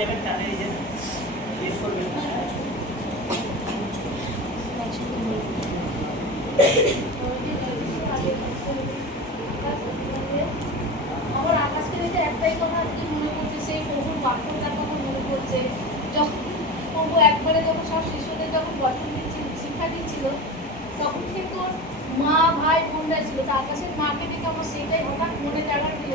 যাবেন তাহলে এই যে জিজ্ঞেস করবেন। আমার আকাশকে দেখে একটাই কথা কি মনে পড়ছে, সেই প্রভুর বাক্যটা কথা মনে পড়ছে। যখন প্রভু একবারে যখন সব শিশুদের যখন গঠন দিচ্ছিল, শিক্ষা দিচ্ছিল, তখন কিন্তু মা ভাই বোনরা ছিল। তা আকাশের মাকে দেখে আমার সেটাই হঠাৎ মনে জায়গা দিল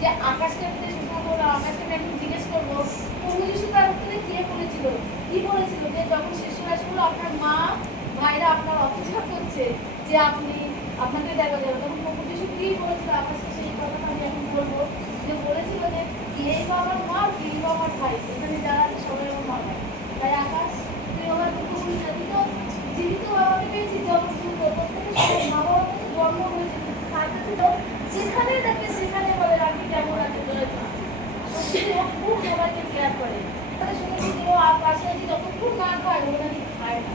যে আকাশকে আমি শুরু করবো, আকাশকে আমি এখন জিজ্ঞেস করবো প্রভু যিশু তার উত্তরে কি বলেছিল, কি বলেছিল যে যখন শিশুরা শুনলো আপনার মা ভাইরা আপনার অপেক্ষা করছে যে আপনি আপনাকে দেখা যাবে, তখন প্রভু যিশু কি বলেছিল আকাশকে, সেই কথাটা আমি এখন বলবো। যে বলেছিল যে এই বাবার মা, এই বাবার ভাই, এখানে যারা সবাই আমার মা ভাই। তাই আকাশ তুই আমার জীবিত বাবাকে পেয়েছি, যখন প্রত্যেকের সবাই মা বাবা থেকে জন্ম হয়েছে, তার কাছে যেখানে দেখে সেখানে বলে আপনি কেমন আছে বলে খুব সবাইকে কেয়ার করে। তাহলে শুনেছি যে ও পাশে যতক্ষণ না খায় ও নাকি খায় না।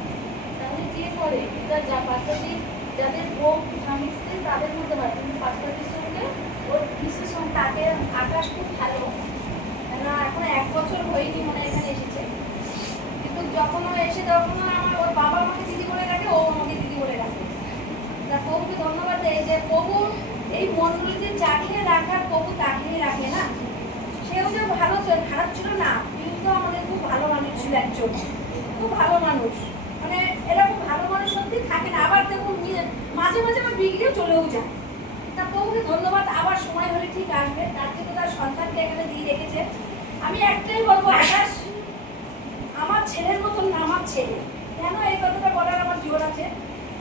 তাহলে কে করে এটা যা পাশাপাশি যাদের বউ স্বামী স্ত্রী তাদের মধ্যে হয়, কিন্তু পাশাপাশির সঙ্গে ওর বিশেষ সঙ্গে তাকে আকাশ খুব ভালো। কেননা এখন 1 বছর হয়নি মনে এখানে এসেছে, কিন্তু যখন ও এসে তখন আমার ওর বাবা আমাকে দিদি বলে রাখে, ও আমাকে দিদি বলে রাখে। তা প্রভুকে ধন্যবাদ দেয় যে প্রভু এই মন্ডলীতে চাকিয়ে রাখার প্রভু তাকিয়ে রাখে না। সেও যে ভালো খারাপ ছিল না, কিন্তু আমাদের খুব ভালো মানুষ ছিল, একজন খুব ভালো মানুষ। মানে এরকম ভালো মানুষ সত্যি থাকে না, আবার দেখুন মাঝে মাঝে আবার বিগড়েও চলেও যায়। তা প্রভুকে ধন্যবাদ, আবার সময় হলে ঠিক আসবে। তার জন্য তার সন্তানকে এখানে দিয়ে রেখেছে। আমি একটাই বলবো, আকাশ আমার ছেলের মতন না, আমার ছেলে। কেন এই কথাটা বলার আমার জোর আছে,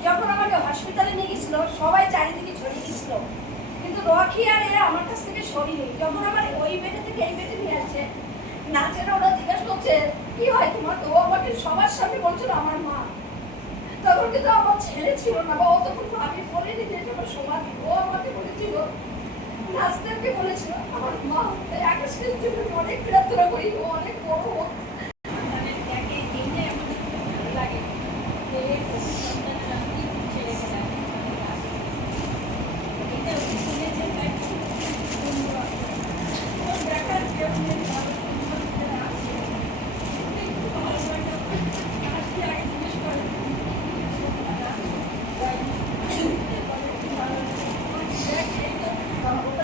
যখন আমাকে হসপিটালে নিয়ে গেছিল সবাই চারিদিকে ছড়িয়ে গেছিল, কিন্তু রকি আর এরা আমার কাছ থেকে সরিয়ে। যখন আমার ওই বেডে থেকে এই বেডে নিয়ে আসছে, নাচেরা ওরা জিজ্ঞাসা করছে কি হয় তোমার, তো আমাকে সবার সামনে বলছিল আমার মা। তখন কিন্তু আমার ছেলে ছিল না, বা ও তখন আমি বলিনি যে এটা আমার সমাধি। ও আমাকে বলেছিল, নাচতে বলেছিল আমার মা। আকাশের জন্য অনেক প্রার্থনা করি, ও অনেক বড় হোক।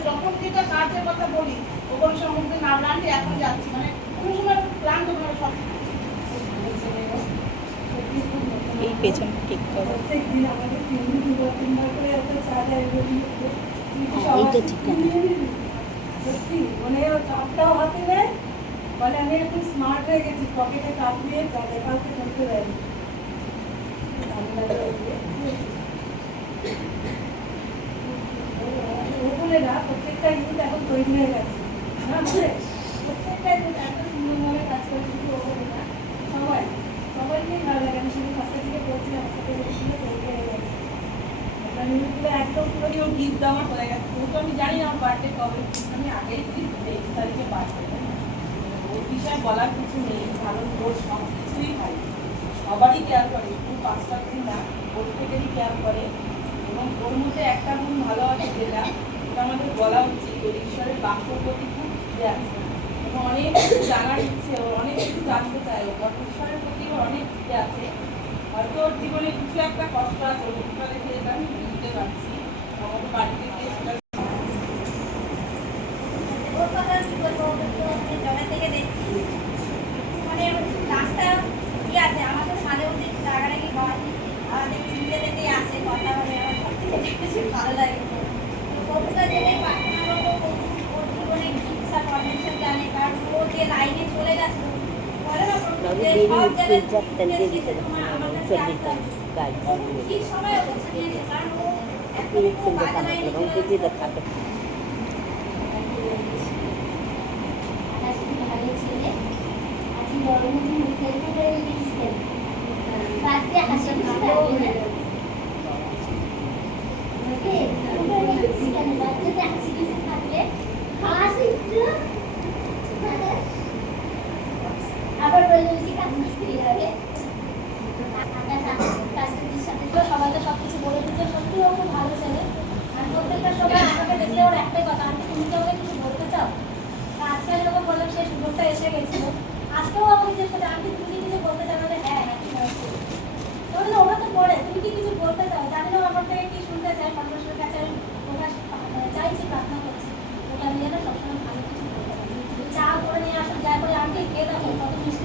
যখন যেটা কাজের কথা বলি ওগুলো সম্বন্ধে না জানলে এখন যাচ্ছি, মানে কোনো সময় প্ল্যান করবো না সব এই পেছনটা ঠিক করো, প্রত্যেকদিন আমাদের 3-4 করে এত চা দেয়। এইটা ঠিক না। সত্যি মানে চাপটাও হাতে নেয়, বলে আমি একটু স্মার্ট হয়ে গেছি, পকেটে কাপ দিয়ে কাউকে করতে দেয়। ওগুলো না প্রত্যেকটা ইউথ এখন তৈরি হয়ে গেছে, প্রত্যেকটা ইউথ এত সুন্দরভাবে কাজ করছে, ওগুলো না সবাই সবাইকেই ভালো লাগে। আমি শুধু কাছটা থেকে বলছিলাম সাথে বলছিল তৈরি হয়ে গেছে ইউথগুলো একদম পুরো কেউ গিফট দেওয়া হয়ে গেছে। ও তো আমি জানি না আমার বার্থডে কবে, আমি আগেই 23 তারিখে বার্থডে, ওর বিষয়ে বলার কিছু নেই। ভালো ওর সব কিছুই ভাই, সবারই কেয়ার করে, শুধু 5টা দিন না, প্রত্যেকেরই কেয়ার করে। এবং ওর মধ্যে একটা গুণ ভালো আছে যেটা ওটা আমাদের বলা উচিত, ওর ঈশ্বরের বাক্যর প্রতি খুব ইচ্ছে আছে এবং অনেক কিছু জানার ইচ্ছে, ওর অনেক কিছু জানতে চায়, ওর ঈশ্বরের প্রতি ওর অনেক ইচ্ছে আছে। হয়তো ওর জীবনে কিছু একটা কষ্ট আছে, ওটা দেখে এটা আমি বুঝতে পারছি। আমাদের বাড়িতে মানে রাস্তা কি আছে আমাদের সাথে ওদের রাগারাগি হয়, আমাদের নিজেদেরই আসে কথা বলে, আমার সব থেকে বেশি ভালো লাগে। কবিতা যেটাই প্রার্থনা করবো ওর জীবনে ইচ্ছা কনভেনশন জানে, কারণ ও যে লাইনে চলে গেছে বলে না সব জায়গায় আমার কাছে আসতাম ঠিক সময় অবস্থা নিয়েছে, কারণ ও এখন বাজে লাইনে চলে গেছে। ভালো ছেলে আজকে বড় মধ্যে হেল্প করে দিচ্ছেন, বাড়িতে হাসি খুশি থাকবে না, ওকে বাচ্চাতে হাসি খুশি থাকলে হাসি একটু আবার বলে বেশি কান্না ফিরে যাবে। কাজটির সাথে সবাই তো সব কিছু বলে দিচ্ছে, সত্যি ও খুব ভালো ছেলে। আর প্রত্যেকটা সময় আমাকে দেখলে ওর একটাই কথা, আমি তুমি কি আমাকে কিছু বলতে চাও? আজকে যখন বললাম সেই সুযোগটা এসে গেছিল।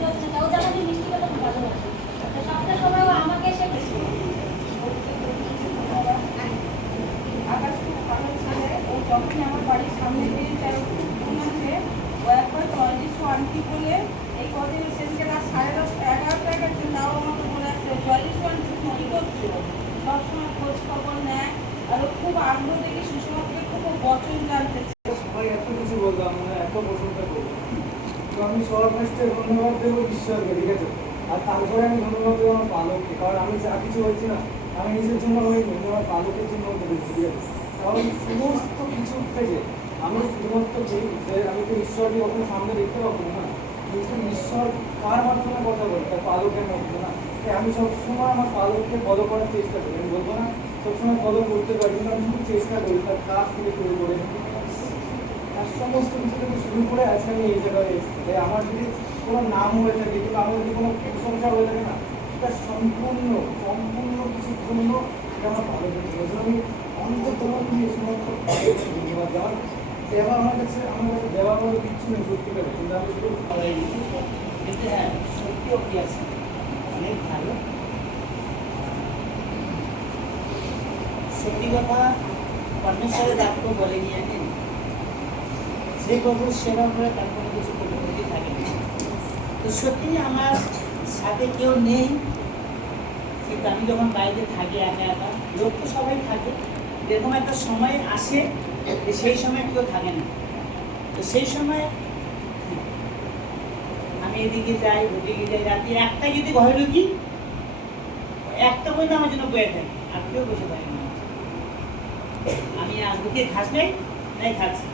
পছন্দ করে, ও যেন আমি মিষ্টি খেতে খুব ভালোবাসি। তো সবটা সময় ও আমাকে এসে মিষ্টি আকাশ খুব ভালো ছেলে, ও যখনই আমার বাড়ির সামনে দিয়ে 13 ফুট বোন আছে, ও একবার জয়লিশ আন্টি বলে এই কদিন সেদিনকে রাত 10:30-11টায় গেছে, তাও আমাকে বলে আসছে জয়লিশ আন্টি কি করছো, সবসময় খোঁজ খবর নেয়। আর ও খুব আগ্রহ দেখে সুষমা থেকে খুব বচন জানতে চায়। সবাই এত কিছু বললাম, মানে এত প্রশংসা করবো, তো আমি সর্বশ্রেষ্ঠ ধন্যবাদ দেবো ঈশ্বরকে, ঠিক আছে। আর তারপরে আমি ধন্যবাদ দেবো আমার পালককে, কারণ আমি যা কিছু হয়েছি না, আমি নিজের জন্য হয়নি, আমার পালকের জন্য করেছি, ঠিক আছে। কারণ সমস্ত কিছু থেকে আমি শুধুমাত্র যে আমি তো ঈশ্বরকে কখনো সামনে দেখতে পাবো না, কিন্তু ঈশ্বর কার মাধ্যমে কথা বলে, তার পালকের মধ্যে না। তাই আমি সবসময় আমার পালককে ফলো করার চেষ্টা করি। আমি বলবো না সবসময় ফলো করতে পারি, কিন্তু আমি শুধু চেষ্টা করি, তার কাজ থেকে শুরু করে আর সমস্ত কিছু থেকে শুরু করে আজকে আমি এই জায়গায় এসেছি। তাই আমার যদি কোনো নাম হয়ে থাকে কিংবা আমার যদি কোনো প্রশংসা হয়ে থাকে না, এটা সম্পূর্ণ কিছুর জন্য এটা আমার ভালো লাগে। আমি অন্তত দিয়ে সমস্ত ধন্যবাদ দেওয়া আমার কাছে দেওয়া বলে কিচ্ছু নেই সত্যি করে, কিন্তু আমি শুধু কিন্তু হ্যাঁ, সত্যি ওকে আছে, অনেক ভালো। সত্যি কথা, পরমেশ্বরের ডাক্তার বলে গিয়েছেন যে প্রভুর সেবা করে তার কোনো কিছু পরিণতি থাকে না। তো সত্যি আমার সাথে কেউ নেই, কিন্তু আমি যখন বাইরে থাকি একা একা, লোক তো সবাই থাকে, এরকম একটা সময় আসে যে সেই সময় কেউ থাকে না। তো সেই সময় আমি এদিকে যাই ওদিকে যাই, রাতে একটা যদি ঘরে ঢুকি, একটা পর্যন্ত আমার জন্য বয়ে থাকে, আর কেউ বসে থাকে না। আমি আজকে খাস নাই নাই খাচ্ছি,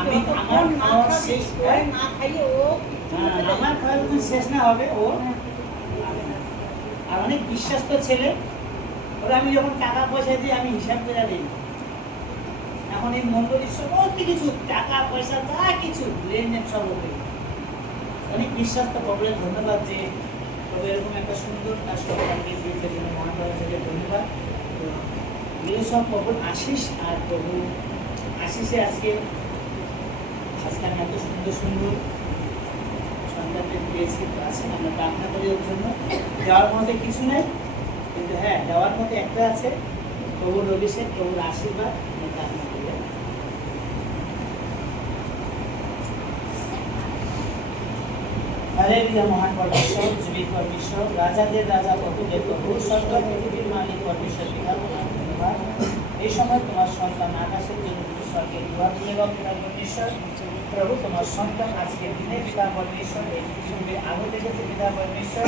আমি আমার খাওয়া শেষ করে না খাইয়ে ও আমার খাওয়া যখন শেষ না হবে ও। আর অনেক বিশ্বস্ত ছেলে, ওরা আমি যখন টাকা পয়সা দিই আমি হিসাব করে দিই। এখন এই মন্ডলীর সমস্ত কিছু টাকা পয়সা যা কিছু লেনদেন সব হবে। অনেক বিশ্বাস্ত প্রবলেম, ধন্যবাদ যে তবে এরকম একটা সুন্দর কাজ সরকারকে দিয়েছে জন্য মহানগর থেকে ধন্যবাদ। এগুলো সব প্রভুর আশিস, আর প্রভু আশিসে আজকে আমি এত সুন্দর সন্তানদের পেয়েছি, আছেন। আমরা প্রার্থনা করি ওর জন্য। দেওয়ার মধ্যে কিছু নেই, কিন্তু হ্যাঁ দেওয়ার মধ্যে একটা আছে, প্রভুর অভিষেক, প্রভুর আশীর্বাদ। আমরা প্রার্থনা করি। হালেলুয়া। মহান পরমেশ্বর, জীবিত পরমেশ্বর, রাজাদের রাজা, প্রভুদের প্রভু, স্বর্গ পৃথিবীর মালিক পরমেশ্বর পিতা, তোমার ধন্যবাদ। এই সময় তোমার সন্তান আকাশের জন্য স্বর্গের দুয়ার খুলে দাও পিতা পরমেশ্বর। প্রভু তোমার সন্তান আজকের দিনে পিতা পরমেশ্বর এই পৃথিবীর আলো দেখেছে পিতা পরমেশ্বর,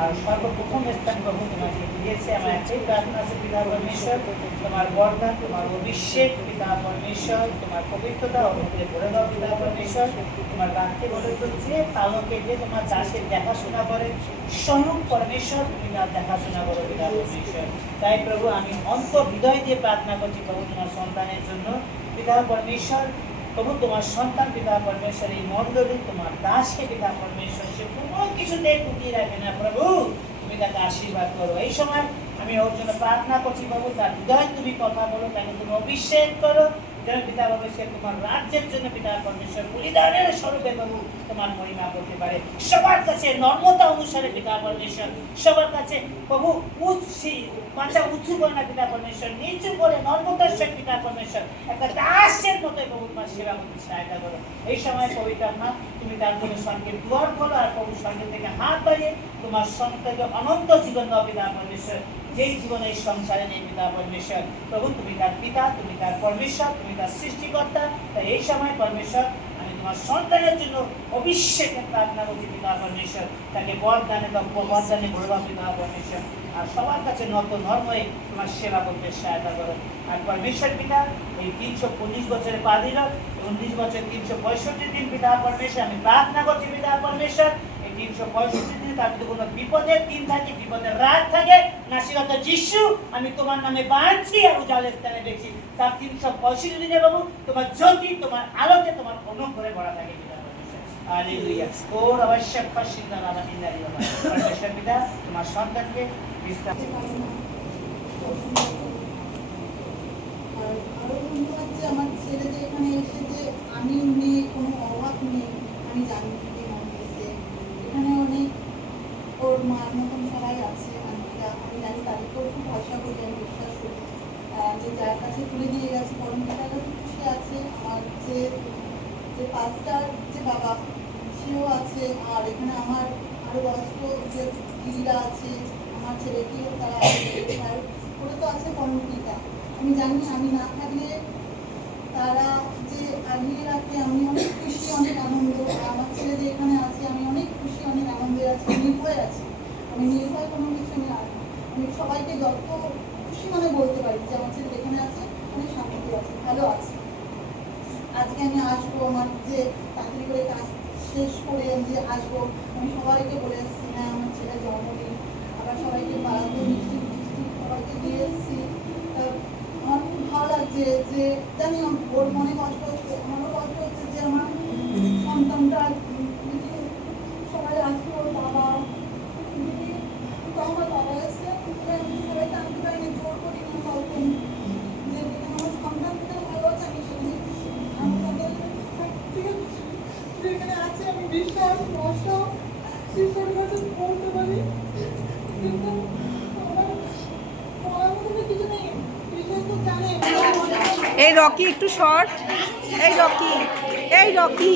আর সর্বপ্রথম স্থান প্রভু তোমাকে দিয়েছে। আমার একটাই প্রার্থনা আছে পিতা পরমেশ্বর, তোমার বরদান, তোমার অভিষেক পিতা পরমেশ্বর, তোমার পবিত্রতা অনুকূলে করে দাও পিতা পরমেশ্বর। তোমার বাক্যে বলেছ যে পালকে যে তোমার দাসের দেখাশোনা করে, স্বয়ং পরমেশ্বর তুমি তার দেখাশোনা করো পিতা পরমেশ্বর। তাই প্রভু আমি অন্তর হৃদয় দিয়ে প্রার্থনা করছি প্রভু তোমার সন্তানের জন্য পিতা পরমেশ্বর। প্রভু তোমার সন্তান পিতা পরমেশ্বর এই মণ্ডলী তোমার দাসকে পিতা পরমেশ্বর সে কোনো কিছুতে কুটিয়ে রাখে না প্রভু, তুমি তাকে আশীর্বাদ করো। এই সময় আমি ওর জন্য প্রার্থনা করছি প্রভু, তার হৃদয় তুমি কথা বলো, তাকে তুমি অভিষেক করো, যেন পিতা পরমেশ্বর তোমার রাজ্যের জন্য পিতা পরমেশ্বর বলিদানের স্বরূপে প্রভু তোমার মহিমা করতে পারে। সবার কাছে নর্মতা অনুসারে পিতা পরমেশ্বর, সবার কাছে প্রভু মাথা উঁচু করে না পিতা পরমেশ্বর, নিচু করে নর্মতার সঙ্গে পিতা পরমেশ্বর একটা দাসের মতো প্রভু তোমার সেবা করতে সহায়তা করো। এই সময় পবিত্র মা তুমি তার জন্য স্বর্গের দুয়ার খোলো, আর প্রভু স্বর্গের থেকে হাত বাড়িয়ে তোমার সন্তানকে অনন্ত জীবন দাও পিতা পরমেশ্বর, যেই জীবনে এই সংসারে নেই পিতা পরমেশ্বর। প্রভু তুমি তার পিতা, তুমি তার পরমেশ্বর, তুমি তার সৃষ্টিকর্তা। তাই এই সময় পরমেশ্বর আমি তোমার সন্তানের জন্য অভিষেকের প্রার্থনা করছি পিতা পরমেশ্বর, তাকে বরদানে বা বরদানে ভরে দাও পিতা পরমেশ্বর, আর সবার কাছে নত নর্ময়ে তোমার সেবা করতে সহায়তা করো। আর পরমেশ্বর পিতা এই 325 বছরে পা দিল, 19 বছর 365 দিন পিতা পরমেশ্বর আমি প্রার্থনা করছি পিতা পরমেশ্বর, এই 365 দিন তার যদি কোনো বিপদের দিন থাকে, বিপদের রাত থাকে, নাসিরত যিশু আমি তোমার নামে বাঁধছি আর উজালের স্থানে দেখছি, তার 365 দিনে বাবু তোমার জ্যোতি, তোমার আলোতে, তোমার অনুগ্রহে ভরা থাকে পিতা পরমেশ্বর। হালেলুয়া। ওর অবশ্যই ফাশিন্দা নামা ইন্দারি বাবা পরমেশ্বর পিতা তোমার সন্তানকে বিস্তার আরো ধন্যবাদ যে আমার ছেলে যে এখানে এসে যে আমি নেই, কোনো অভাব নেই আমি জানি যে যে পাঁচটার যে বাবা সেও আছে, আর এখানে আমার আরও বয়স্ক যে দিদিরা আছে, আমার ছেলেকেও তারা আছে, আর ওরা তো আছে কর্মপিতা। আমি জানি আমি না থাকলে তারা যে আগিয়ে রাখে, আমি অনেক খুশি, অনেক আনন্দ। আর আমার ছেলে যে এখানে আছে, আমি অনেক খুশি, অনেক আনন্দে আছি, নির্ভয় আছি। আমি নির্ভয় কোনো কিছু নিয়ে আর আমি সবাইকে যত খুশি মনে বলতে পারি যে আমার ছেলে যেখানে আছে অনেক শান্তিতে আছে, ভালো আছে। আজকে আমি আসবো, আমার যে চাকরি করে কাজ শেষ করে আমি যে আসবো, আমি সবাইকে বলে এসেছি হ্যাঁ আমার ছেলের জন্মদিন, আবার সবাইকে পাড়াতে মিষ্টি মিষ্টি সবাইকে দিয়ে এসেছি। আমার খুব ভালো লাগছে যে জানি ওর মনে কষ্ট হচ্ছে, আমারও কষ্ট হচ্ছে যে আমার সন্তানটা সবাই আসবে, ওর বাবা তো আমার বাবা এসছে, আমি সবাইকে আনতে পারিনি, জোর করি না কাউকে, যে আমার সন্তানটা ভালো আছে আমি সেখানে আমার সন্তান যেখানে আছে আমি বিশ্বাস ভরসা ঈশ্বরের কাছে বলতে পারি, কিন্তু আমার বলার মতো কিছু নেই। ঈশ্বর তো জানে। এই রকি একটু শর্ট, এই রকি, এই রকি।